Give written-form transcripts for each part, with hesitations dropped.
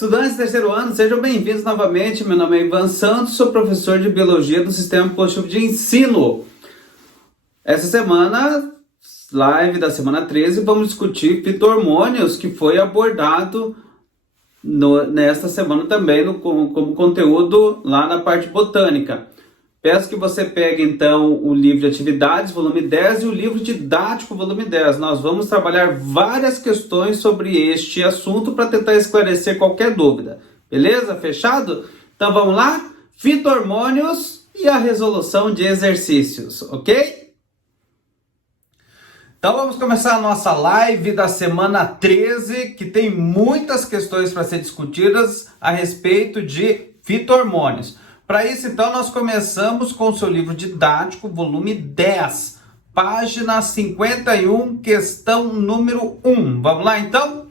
Estudantes do terceiro ano, sejam bem-vindos novamente. Meu nome é Ivan Santos, sou professor de Biologia do Sistema Positivo de Ensino. Essa semana, live da semana 13, vamos discutir fito-hormônios, que foi abordado nesta semana também como conteúdo lá na parte botânica. Peço que você pegue então o livro de atividades, volume 10, e o livro didático, volume 10. Nós vamos trabalhar várias questões sobre este assunto para tentar esclarecer qualquer dúvida. Beleza? Fechado? Então vamos lá? Fito-hormônios e a resolução de exercícios, ok? Então vamos começar a nossa live da semana 13, que tem muitas questões para ser discutidas a respeito de fito-hormônios. Para isso, então, nós começamos com o seu livro didático, volume 10, página 51, questão número 1. Vamos lá, então?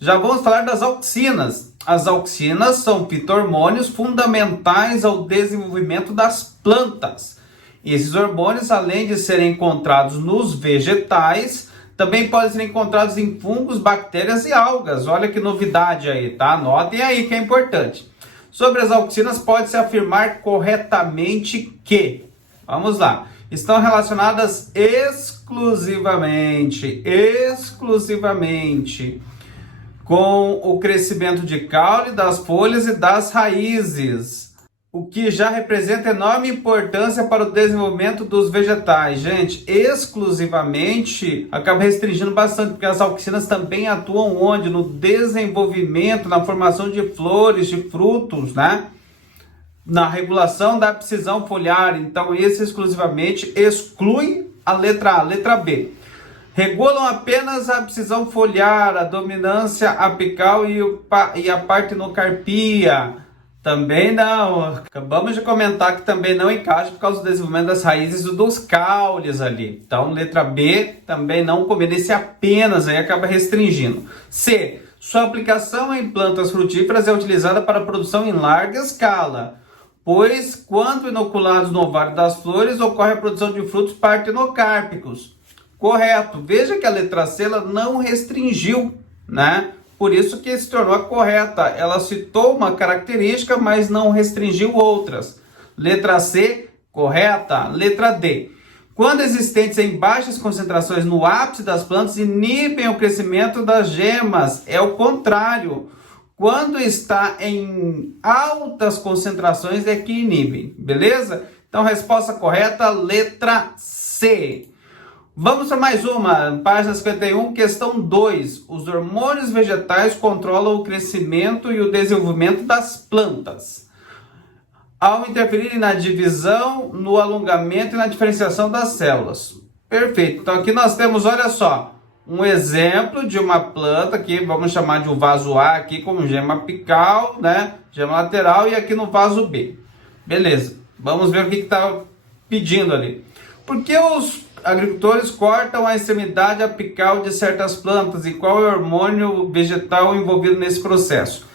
Já vamos falar das auxinas. As auxinas são fito-hormônios fundamentais ao desenvolvimento das plantas. Esses hormônios, além de serem encontrados nos vegetais, também podem ser encontrados em fungos, bactérias e algas. Olha que novidade aí, tá? Anotem aí que é importante. Sobre as auxinas, pode-se afirmar corretamente que, vamos lá, estão relacionadas exclusivamente com o crescimento de caule, das folhas e das raízes, o que já representa enorme importância para o desenvolvimento dos vegetais. Gente, exclusivamente acaba restringindo bastante, porque as auxinas também atuam onde? No desenvolvimento, na formação de flores, de frutos, né? Na regulação da abscisão foliar. Então, esse exclusivamente exclui a letra A. Letra B. Regulam apenas a abscisão foliar, a dominância apical e a partenocarpia. Também não. Acabamos de comentar que também não encaixa por causa do desenvolvimento das raízes e dos caules ali. Então, letra B também não combina. Esse apenas aí acaba restringindo. C. Sua aplicação em plantas frutíferas é utilizada para a produção em larga escala, pois, quando inoculados no ovário das flores, ocorre a produção de frutos partenocárpicos. Correto. Veja que a letra C ela não restringiu, né? Por isso que se tornou a correta. Ela citou uma característica, mas não restringiu outras. Letra C, correta. Letra D. Quando existentes em baixas concentrações no ápice das plantas, inibem o crescimento das gemas. É o contrário. Quando está em altas concentrações é que inibem. Beleza? Então, resposta correta, letra C. Vamos para mais uma, página 51, questão 2. Os hormônios vegetais controlam o crescimento e o desenvolvimento das plantas, ao interferirem na divisão, no alongamento e na diferenciação das células. Perfeito. Então aqui nós temos, olha só, um exemplo de uma planta que vamos chamar de um vaso A aqui como gema apical, né? Gema lateral, e aqui no vaso B. Beleza. Vamos ver o que está pedindo ali. Por que os agricultores cortam a extremidade apical de certas plantas e qual é o hormônio vegetal envolvido nesse processo?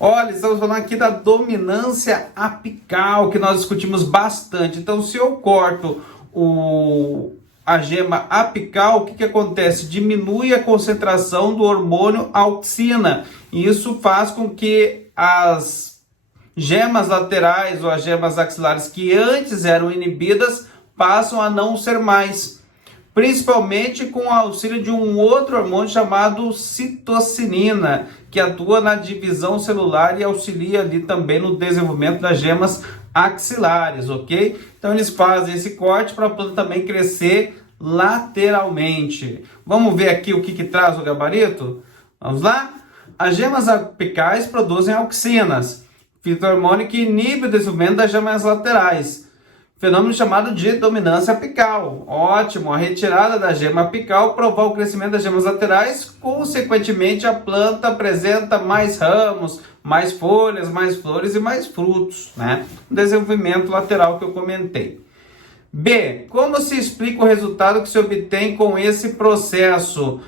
Olha, estamos falando aqui da dominância apical, que nós discutimos bastante. Então, se eu corto a gema apical, o que acontece? Diminui a concentração do hormônio auxina. E isso faz com que as gemas laterais ou as gemas axilares que antes eram inibidas passam a não ser mais, principalmente com o auxílio de um outro hormônio chamado citocinina, que atua na divisão celular e auxilia ali também no desenvolvimento das gemas axilares, ok? Então eles fazem esse corte para a planta também crescer lateralmente. Vamos ver aqui o que traz o gabarito? Vamos lá? As gemas apicais produzem auxinas, fito-hormônio que inibe o desenvolvimento das gemas laterais, fenômeno chamado de dominância apical. Ótimo, a retirada da gema apical provoca o crescimento das gemas laterais, consequentemente a planta apresenta mais ramos, mais folhas, mais flores e mais frutos, né? Desenvolvimento lateral que eu comentei. B. Como se explica o resultado que se obtém com esse processo?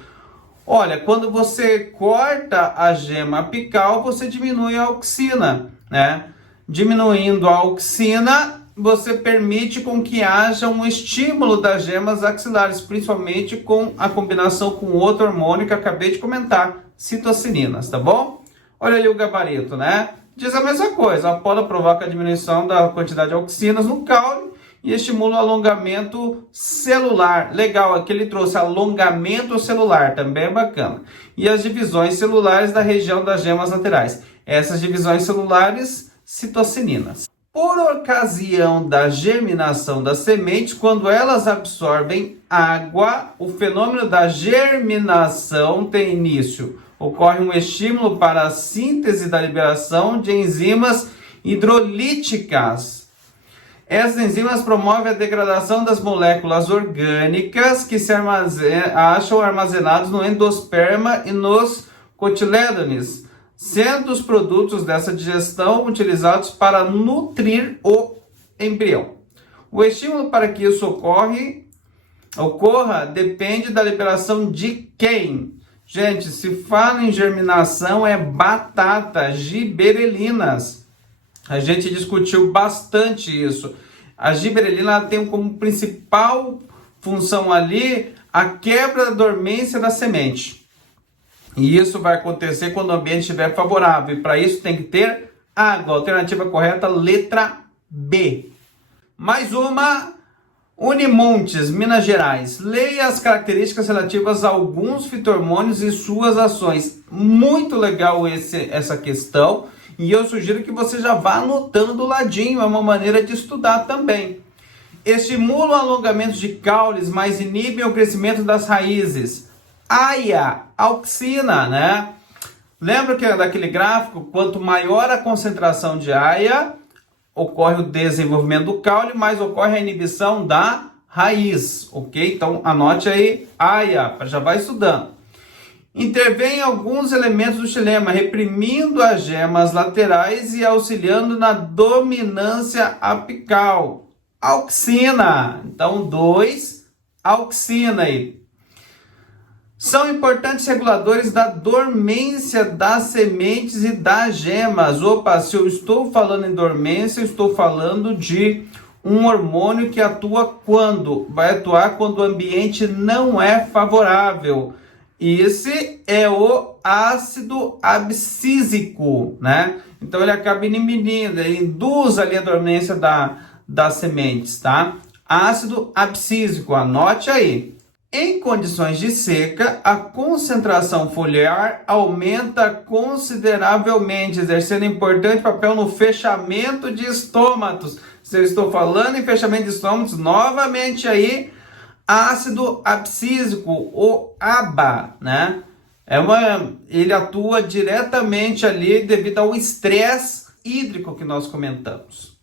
Olha, quando você corta a gema apical, você diminui a auxina, né? Diminuindo a auxina, você permite com que haja um estímulo das gemas axilares, principalmente com a combinação com outro hormônio que eu acabei de comentar, citocininas, tá bom? Olha ali o gabarito, né? Diz a mesma coisa, a poda provoca a diminuição da quantidade de auxinas no caule e estimula o alongamento celular. Legal, aqui ele trouxe alongamento celular, também é bacana. E as divisões celulares da região das gemas laterais. Essas divisões celulares, citocininas. Por ocasião da germinação das sementes, quando elas absorvem água, o fenômeno da germinação tem início. Ocorre um estímulo para a síntese da liberação de enzimas hidrolíticas. Essas enzimas promovem a degradação das moléculas orgânicas que se acham armazenadas no endosperma e nos cotilédones, sendo os produtos dessa digestão utilizados para nutrir o embrião. O estímulo para que isso ocorra depende da liberação de quem? Gente, se fala em germinação, é batata, giberelinas. A gente discutiu bastante isso. A giberelina tem como principal função ali a quebra da dormência da semente. E isso vai acontecer quando o ambiente estiver favorável. E para isso tem que ter água. Alternativa correta, letra B. Mais uma, Unimontes, Minas Gerais. Leia as características relativas a alguns fitohormônios e suas ações. Muito legal essa questão. E eu sugiro que você já vá anotando do ladinho. É uma maneira de estudar também. Estimulam o alongamento de caules, mas inibem o crescimento das raízes. AIA, auxina, né? Lembra que daquele gráfico? Quanto maior a concentração de AIA, ocorre o desenvolvimento do caule, mas ocorre a inibição da raiz, ok? Então anote aí, AIA, já vai estudando. Intervém alguns elementos do xilema, reprimindo as gemas laterais e auxiliando na dominância apical. Auxina, então 2, auxina aí. São importantes reguladores da dormência das sementes e das gemas. Opa, se eu estou falando em dormência, eu estou falando de um hormônio que atua quando? Vai atuar quando o ambiente não é favorável. Esse é o ácido abscísico, né? Então ele acaba inibindo, ele induz ali a dormência das sementes, tá? Ácido abscísico, anote aí. Em condições de seca, a concentração foliar aumenta consideravelmente, exercendo importante papel no fechamento de estômatos. Se eu estou falando em fechamento de estômatos, novamente aí, ácido abscísico, o ABA, né? Ele atua diretamente ali devido ao estresse hídrico que nós comentamos.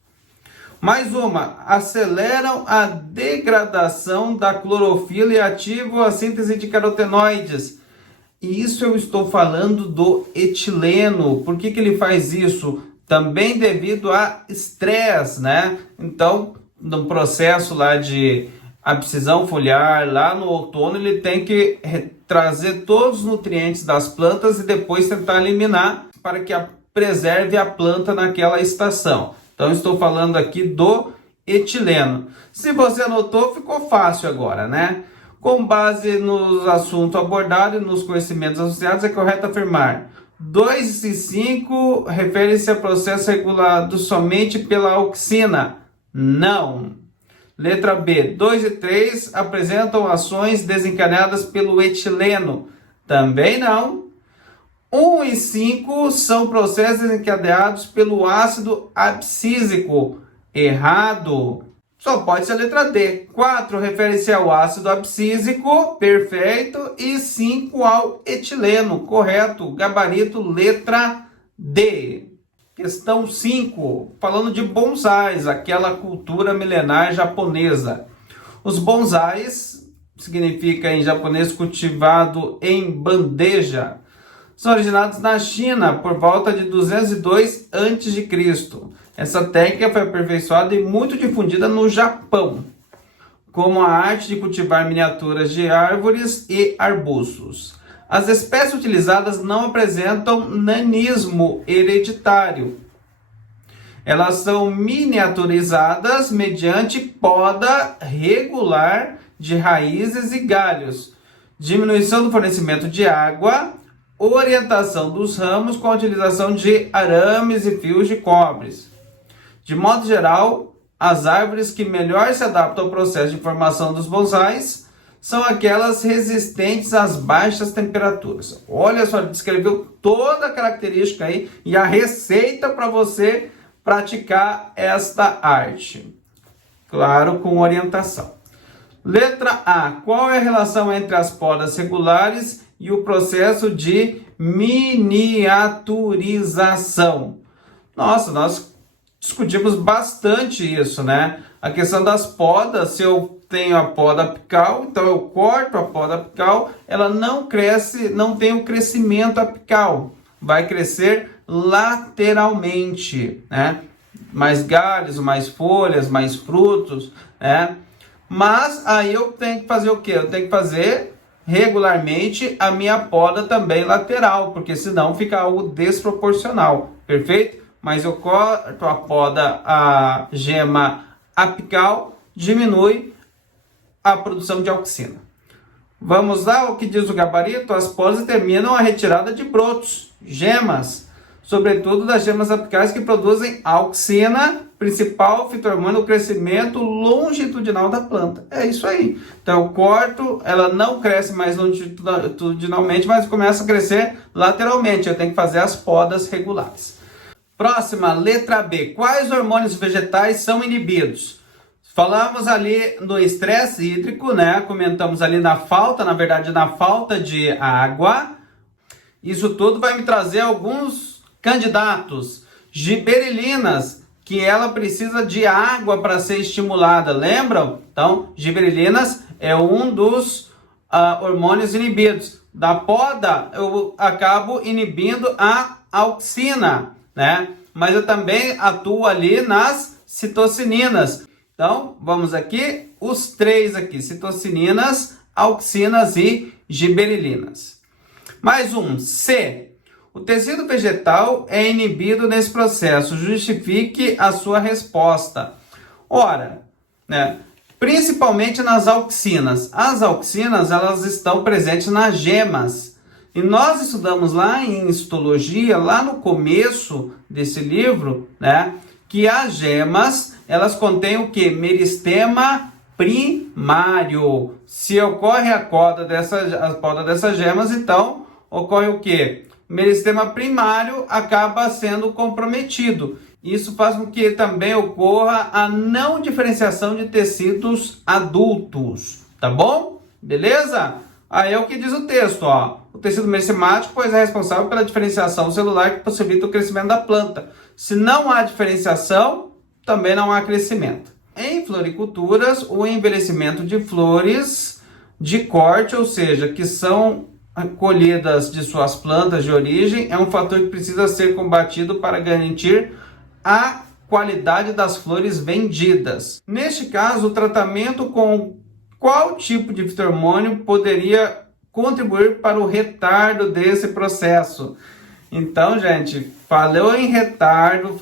Mais uma, aceleram a degradação da clorofila e ativam a síntese de carotenoides. E isso eu estou falando do etileno. Por que ele faz isso? Também devido a estresse, né? Então, no processo lá de abscisão foliar, lá no outono, ele tem que trazer todos os nutrientes das plantas e depois tentar eliminar para que preserve a planta naquela estação. Então, estou falando aqui do etileno. Se você anotou, ficou fácil agora, né? Com base nos assuntos abordados e nos conhecimentos associados, é correto afirmar 2 e 5 refere-se a processo regulado somente pela auxina? Não. Letra B. 2 e 3 apresentam ações desencadeadas pelo etileno? Também não. 1 e 5 são processos desencadeados pelo ácido abscísico. Errado. Só pode ser a letra D. 4 refere-se ao ácido abscísico. Perfeito. E 5 ao etileno. Correto. Gabarito, letra D. Questão 5. Falando de bonsais, aquela cultura milenar japonesa. Os bonsais significa em japonês cultivado em bandeja. São originados na China por volta de 202 a.C. Essa técnica foi aperfeiçoada e muito difundida no Japão, como a arte de cultivar miniaturas de árvores e arbustos. As espécies utilizadas não apresentam nanismo hereditário. Elas são miniaturizadas mediante poda regular de raízes e galhos, diminuição do fornecimento de água, orientação dos ramos com a utilização de arames e fios de cobre. De modo geral, as árvores que melhor se adaptam ao processo de formação dos bonsais são aquelas resistentes às baixas temperaturas. Olha só, ele descreveu toda a característica aí e a receita para você praticar esta arte. Claro, com orientação. Letra A. Qual é a relação entre as podas regulares e o processo de miniaturização? Nossa, nós discutimos bastante isso, né? A questão das podas, se eu tenho a poda apical, então eu corto a poda apical, ela não cresce, não tem o crescimento apical, vai crescer lateralmente, né? Mais galhos, mais folhas, mais frutos, né? Mas aí eu tenho que fazer o quê? Eu tenho que fazer regularmente a minha poda também lateral, porque senão fica algo desproporcional, perfeito? Mas eu corto a poda, a gema apical, diminui a produção de auxina. Vamos lá, o que diz o gabarito? As podas determinam a retirada de brotos, gemas, sobretudo das gemas apicais que produzem auxina, principal fito-hormônio do crescimento longitudinal da planta. É isso aí. Então eu corto, ela não cresce mais longitudinalmente, mas começa a crescer lateralmente. Eu tenho que fazer as podas regulares. Próxima, letra B. Quais hormônios vegetais são inibidos? Falamos ali no estresse hídrico, né? Comentamos ali na falta de água. Isso tudo vai me trazer alguns candidatos. Giberelinas, que ela precisa de água para ser estimulada, lembram? Então, giberelinas é um dos hormônios inibidos. Da poda, eu acabo inibindo a auxina, né? Mas eu também atuo ali nas citocininas. Então, vamos aqui, os três aqui, citocininas, auxinas e giberelinas. Mais um, C. O tecido vegetal é inibido nesse processo. Justifique a sua resposta. Ora, né, principalmente nas auxinas. As auxinas, elas estão presentes nas gemas. E nós estudamos lá em histologia, lá no começo desse livro, né, que as gemas, elas contêm o quê? Meristema primário. Se ocorre a poda dessas gemas, então ocorre o quê? O meristema primário acaba sendo comprometido. Isso faz com que também ocorra a não diferenciação de tecidos adultos, tá bom? Beleza? Aí é o que diz o texto, ó. O tecido meristematótico, pois, é responsável pela diferenciação celular que possibilita o crescimento da planta. Se não há diferenciação, também não há crescimento. Em floriculturas, o envelhecimento de flores de corte, ou seja, que são colhidas de suas plantas de origem, é um fator que precisa ser combatido para garantir a qualidade das flores vendidas. Neste caso, o tratamento com qual tipo de fito-hormônio poderia contribuir para o retardo desse processo? Então, gente, falou em retardo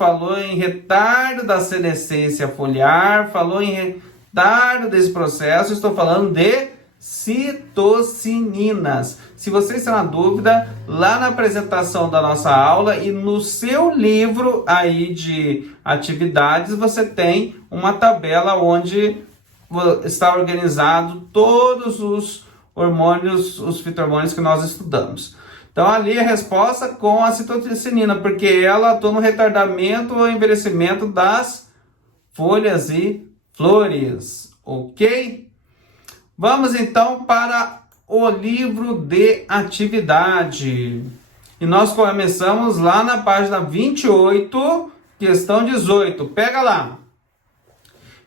da senescência foliar, falou em retardo desse processo, estou falando de citocininas. Se vocês têm uma dúvida, lá na apresentação da nossa aula e no seu livro aí de atividades, você tem uma tabela onde está organizado todos os hormônios, os fito-hormônios que nós estudamos. Então, ali a resposta com a citocinina, porque ela atua no retardamento ou envelhecimento das folhas e flores, ok? Vamos então para o livro de atividade. E nós começamos lá na página 28, questão 18. Pega lá.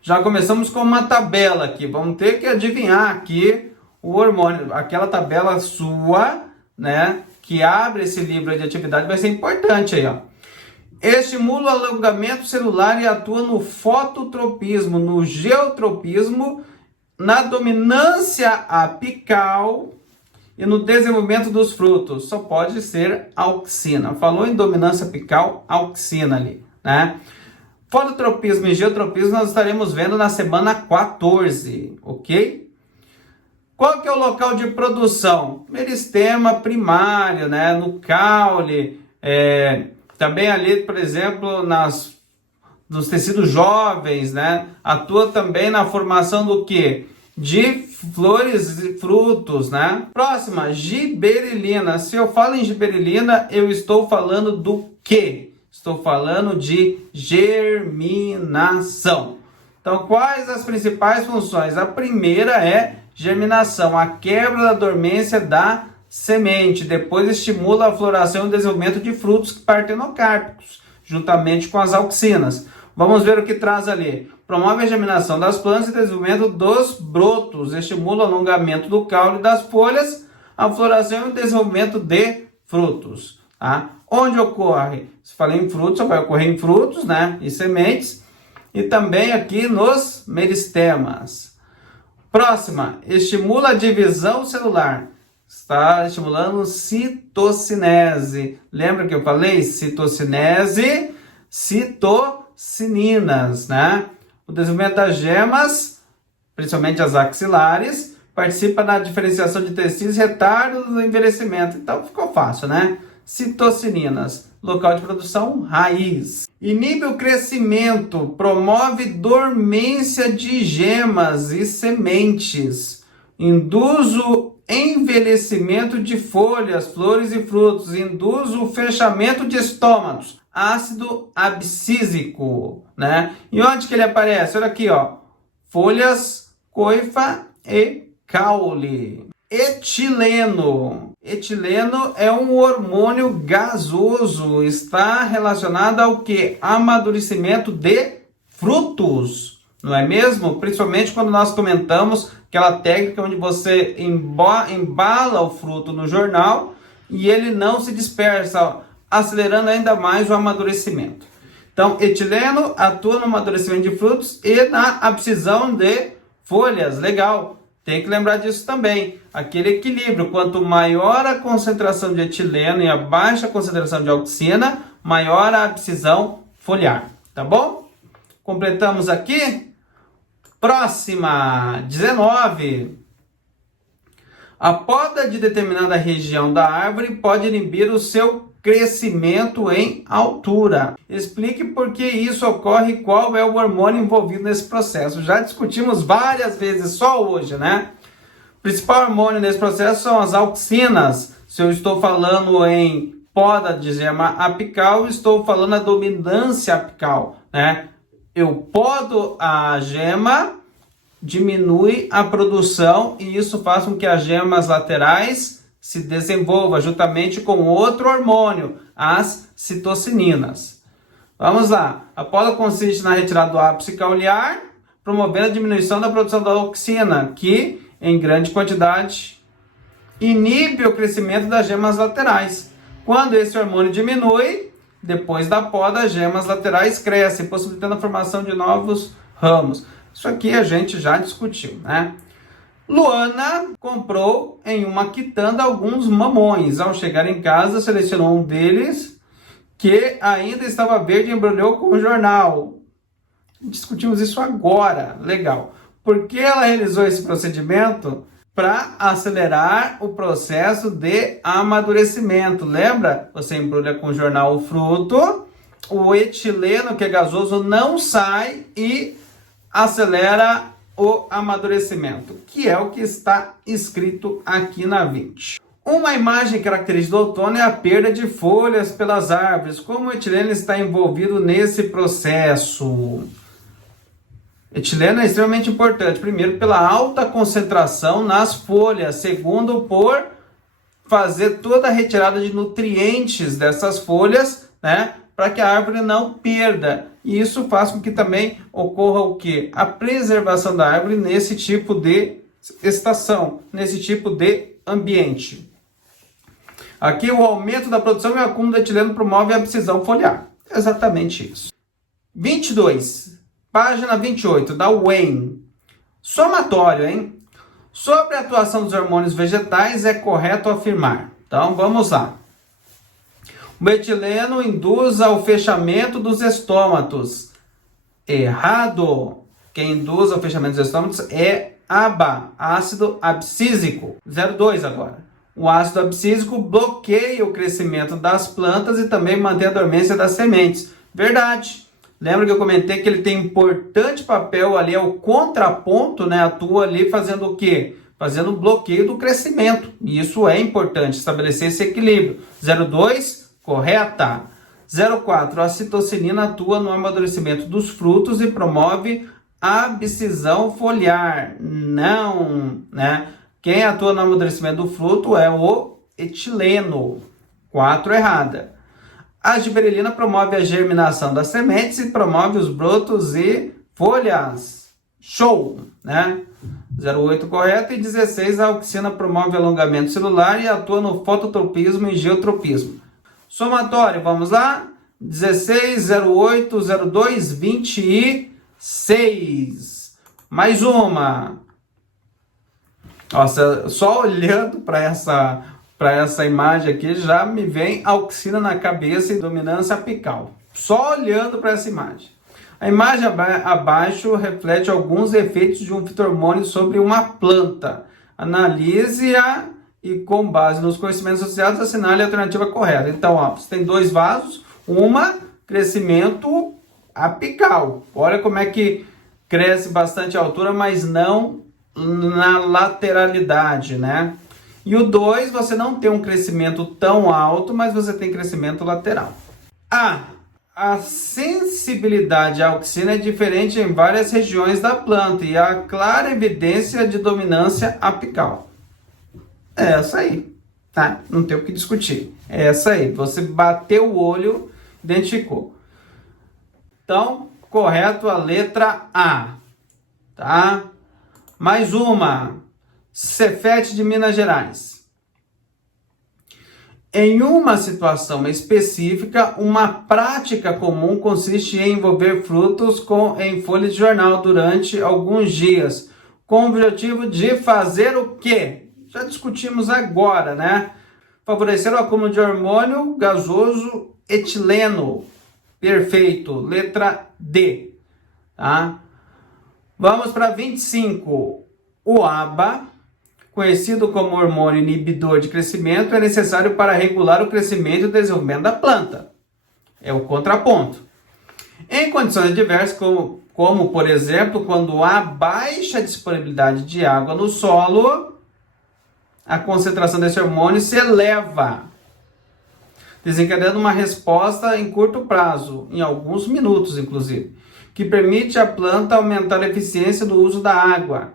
Já começamos com uma tabela aqui. Vamos ter que adivinhar aqui o hormônio. Aquela tabela sua, né, que abre esse livro de atividade, vai ser importante aí, ó. Estimula o alongamento celular e atua no fototropismo, no geotropismo, na dominância apical e no desenvolvimento dos frutos. Só pode ser auxina. Falou em dominância apical, auxina ali, né? Fototropismo e geotropismo nós estaremos vendo na semana 14, ok? Qual que é o local de produção? Meristema primário, né? No caule, também ali, por exemplo, nos tecidos jovens, né? Atua também na formação do quê? De flores e frutos, né? Próxima, giberelina. Se eu falo em giberelina, eu estou falando do quê? Estou falando de germinação. Então, quais as principais funções? A primeira é germinação, a quebra da dormência da semente. Depois estimula a floração e o desenvolvimento de frutos partenocárpicos, juntamente com as auxinas. Vamos ver o que traz ali. Promove a germinação das plantas e desenvolvimento dos brotos. Estimula o alongamento do caule das folhas, a floração e o desenvolvimento de frutos. Tá? Onde ocorre? Se falei em frutos, vai ocorrer em frutos, né? E sementes. E também aqui nos meristemas. Próxima, estimula a divisão celular. Está estimulando citocinese. Lembra que eu falei? Citocinese, citocininas, né? O desenvolvimento das gemas, principalmente as axilares, participa na diferenciação de tecidos e retardo do envelhecimento. Então ficou fácil, né? Citocininas, local de produção, raiz. Inibe o crescimento, promove dormência de gemas e sementes. Induz o envelhecimento de folhas, flores e frutos. Induz o fechamento de estômatos. Ácido abscísico, né? E onde que ele aparece? Olha aqui, ó. Folhas, coifa e caule. Etileno. Etileno é um hormônio gasoso. Está relacionado ao que? Amadurecimento de frutos. Não é mesmo? Principalmente quando nós comentamos aquela técnica onde você embala o fruto no jornal e ele não se dispersa, acelerando ainda mais o amadurecimento. Então, etileno atua no amadurecimento de frutos e na abscisão de folhas. Legal. Tem que lembrar disso também. Aquele equilíbrio. Quanto maior a concentração de etileno e a baixa concentração de auxina, maior a abscisão foliar. Tá bom? Completamos aqui. Próxima, 19. A poda de determinada região da árvore pode inibir o seu crescimento em altura. Explique por que isso ocorre e qual é o hormônio envolvido nesse processo. Já discutimos várias vezes, só hoje, né? O principal hormônio nesse processo são as auxinas. Se eu estou falando em poda de gema apical, estou falando a dominância apical, né? Eu podo a gema, diminui a produção e isso faz com que as gemas laterais se desenvolva juntamente com outro hormônio, as citocininas. Vamos lá. A poda consiste na retirada do ápice cauliar, promovendo a diminuição da produção da auxina, que, em grande quantidade, inibe o crescimento das gemas laterais. Quando esse hormônio diminui, depois da poda, as gemas laterais crescem, possibilitando a formação de novos ramos. Isso aqui a gente já discutiu, né? Luana comprou em uma quitanda alguns mamões. Ao chegar em casa, selecionou um deles que ainda estava verde e embrulhou com o jornal. Discutimos isso agora. Legal. Por que ela realizou esse procedimento? Para acelerar o processo de amadurecimento. Lembra? Você embrulha com o jornal o fruto, o etileno, que é gasoso, não sai e acelera o amadurecimento, que é o que está escrito aqui na 20. Uma imagem característica do outono é a perda de folhas pelas árvores. Como o etileno está envolvido nesse processo? Etileno é extremamente importante. Primeiro, pela alta concentração nas folhas. Segundo, por fazer toda a retirada de nutrientes dessas folhas, né? Para que a árvore não perda. E isso faz com que também ocorra o quê? A preservação da árvore nesse tipo de estação, nesse tipo de ambiente. Aqui o aumento da produção e o acúmulo de etileno promove a abscisão foliar. Exatamente isso. 22. Página 28, da Wayne. Somatório, hein? Sobre a atuação dos hormônios vegetais é correto afirmar. Então, vamos lá. O etileno induz ao fechamento dos estômatos. Errado. Quem induz ao fechamento dos estômatos é ABA, ácido abscísico. 0,2 agora. O ácido abscísico bloqueia o crescimento das plantas e também mantém a dormência das sementes. Verdade. Lembra que eu comentei que ele tem importante papel ali, é o contraponto, né? Atua ali fazendo o quê? Fazendo o bloqueio do crescimento. E isso é importante, estabelecer esse equilíbrio. 0,2, correta. 0,4, a citocinina atua no amadurecimento dos frutos e promove a abscisão foliar. Não, né? Quem atua no amadurecimento do fruto é o etileno. 4, errada. A giberelina promove a germinação das sementes e promove os brotos e folhas. Show, né? 0,8 correto. E 16, a auxina promove alongamento celular e atua no fototropismo e geotropismo. Somatório, vamos lá? 16, 0,8, 0,2, 26. Mais uma. Nossa, só olhando para essa imagem aqui já me vem auxina na cabeça e dominância apical. Só olhando para essa imagem. A imagem abaixo reflete alguns efeitos de um fito-hormônio sobre uma planta. Analise-a e, com base nos conhecimentos associados, assinale a alternativa correta. Então, ó, você tem dois vasos, crescimento apical. Olha como é que cresce bastante a altura, mas não na lateralidade, né? E o 2, você não tem um crescimento tão alto, mas você tem crescimento lateral. A sensibilidade à auxina é diferente em várias regiões da planta e há clara evidência de dominância apical. É essa aí, tá? Não tem o que discutir. É essa aí. Você bateu o olho, identificou. Então, correto a letra A, tá? Mais uma. Cefete de Minas Gerais. Em uma situação específica, uma prática comum consiste em envolver frutos em folhas de jornal durante alguns dias, com o objetivo de fazer o quê? Já discutimos agora, né? Favorecer o acúmulo de hormônio gasoso etileno. Perfeito. Letra D. Tá? Vamos para 25. O ABA, conhecido como hormônio inibidor de crescimento, é necessário para regular o crescimento e o desenvolvimento da planta. É o contraponto. Em condições adversas, como por exemplo, quando há baixa disponibilidade de água no solo, a concentração desse hormônio se eleva, desencadeando uma resposta em curto prazo, em alguns minutos inclusive, que permite à planta aumentar a eficiência do uso da água.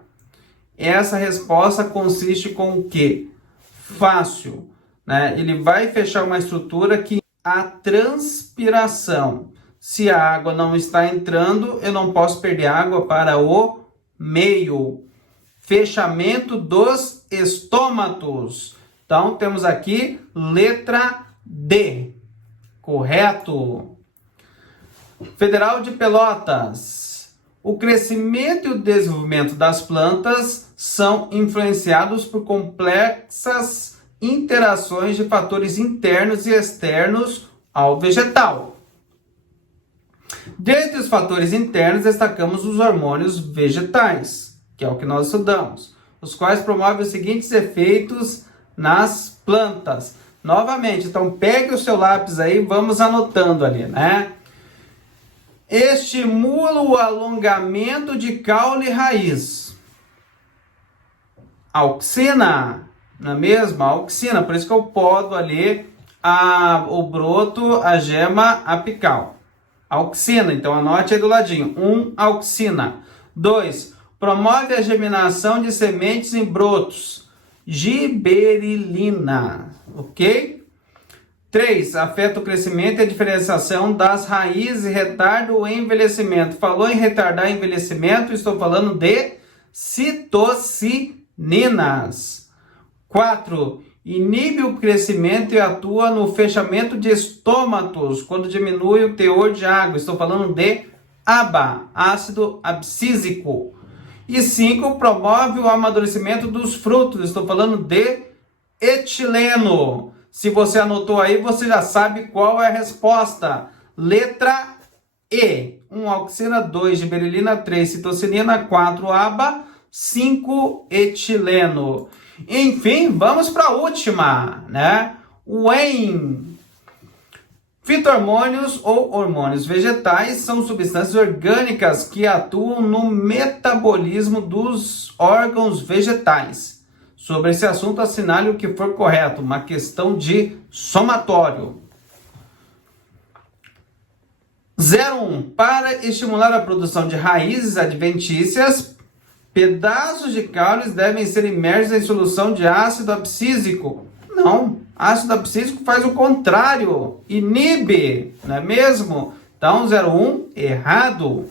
Essa resposta consiste com o quê? Fácil, né? Ele vai fechar uma estrutura que a transpiração. Se a água não está entrando, eu não posso perder água para o meio. Fechamento dos estômatos. Então, temos aqui letra D. Correto. Federal de Pelotas. O crescimento e o desenvolvimento das plantas são influenciados por complexas interações de fatores internos e externos ao vegetal. Dentre os fatores internos, destacamos os hormônios vegetais, que é o que nós estudamos, os quais promovem os seguintes efeitos nas plantas. Novamente, então pegue o seu lápis aí, vamos anotando ali, né? Estimula o alongamento de caule e raiz. Auxina, não é mesmo? Auxina, por isso que eu podo ali o broto, a gema apical. Auxina, então anote aí do ladinho. 1, auxina. 2, promove a germinação de sementes em brotos. Giberelina, ok? 3, afeta o crescimento e a diferenciação das raízes e retarda o envelhecimento. Falou em retardar envelhecimento, estou falando de citocininas. 4, inibe o crescimento e atua no fechamento de estômatos, quando diminui o teor de água. Estou falando de ABA, ácido abscísico. E 5, promove o amadurecimento dos frutos. Estou falando de etileno. Se você anotou aí, você já sabe qual é a resposta. Letra E. 1, auxina. 2, giberelina. 3, citocinina. 4, ABA. 5-etileno. Enfim, vamos para a última, né? WHEIN. Fitohormônios ou hormônios vegetais são substâncias orgânicas que atuam no metabolismo dos órgãos vegetais. Sobre esse assunto, assinale o que for correto, uma questão de somatório. 01. Para estimular a produção de raízes adventícias, pedaços de caules devem ser imersos em solução de ácido abscísico. Não, ácido abscísico faz o contrário, inibe, não é mesmo? Então, 01, errado.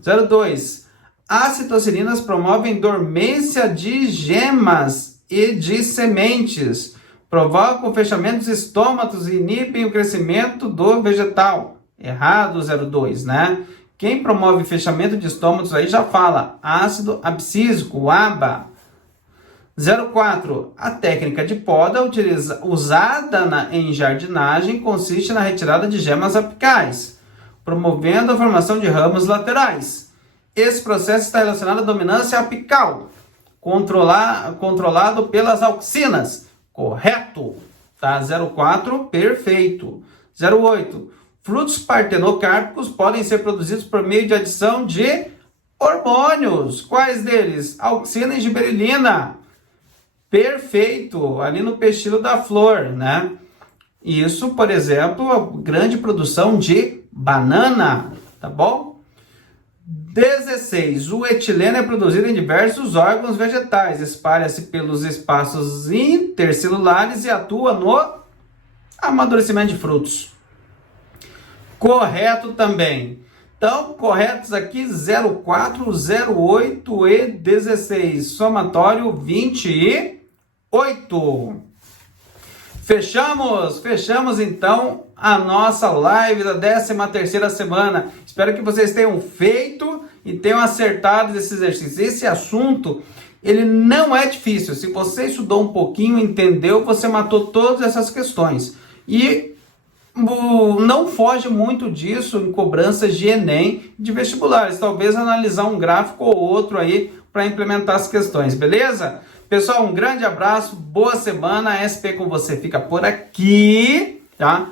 02. As citocininas promovem dormência de gemas e de sementes, provocam o fechamento dos estômatos e inibem o crescimento do vegetal. Errado, 02, né? Quem promove fechamento de estômatos aí já fala ácido abscísico, o ABA. 04. A técnica de poda usada em jardinagem consiste na retirada de gemas apicais, promovendo a formação de ramos laterais. Esse processo está relacionado à dominância apical, controlado pelas auxinas. Correto. Tá? 04, perfeito. 08. Frutos partenocárpicos podem ser produzidos por meio de adição de hormônios. Quais deles? Auxina e gibberellina. Perfeito, ali no pestilo da flor, né? Isso, por exemplo, a grande produção de banana, tá bom? 16. O etileno é produzido em diversos órgãos vegetais, espalha-se pelos espaços intercelulares e atua no amadurecimento de frutos. Correto também. Então, corretos aqui 04, 08 e 16. Somatório 28. Fechamos então a nossa live da 13ª semana. Espero que vocês tenham feito e tenham acertado esse exercício. Esse assunto, ele não é difícil. Se você estudou um pouquinho, entendeu, você matou todas essas questões. E não foge muito disso em cobranças de Enem, de vestibulares. Talvez analisar um gráfico ou outro aí para implementar as questões, beleza? Pessoal, um grande abraço, boa semana, a SP com você fica por aqui, tá?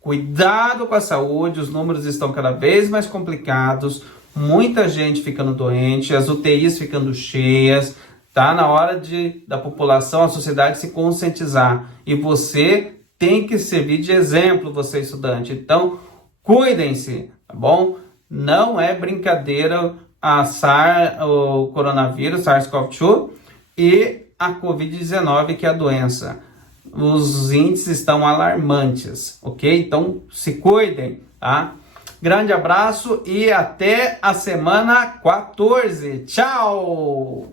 Cuidado com a saúde, os números estão cada vez mais complicados, muita gente ficando doente, as UTIs ficando cheias, tá? Na hora da população, a sociedade se conscientizar, e você tem que servir de exemplo, você estudante. Então, cuidem-se, tá bom? Não é brincadeira o coronavírus, SARS-CoV-2 e a Covid-19, que é a doença. Os índices estão alarmantes, ok? Então, se cuidem, tá? Grande abraço e até a semana 14. Tchau!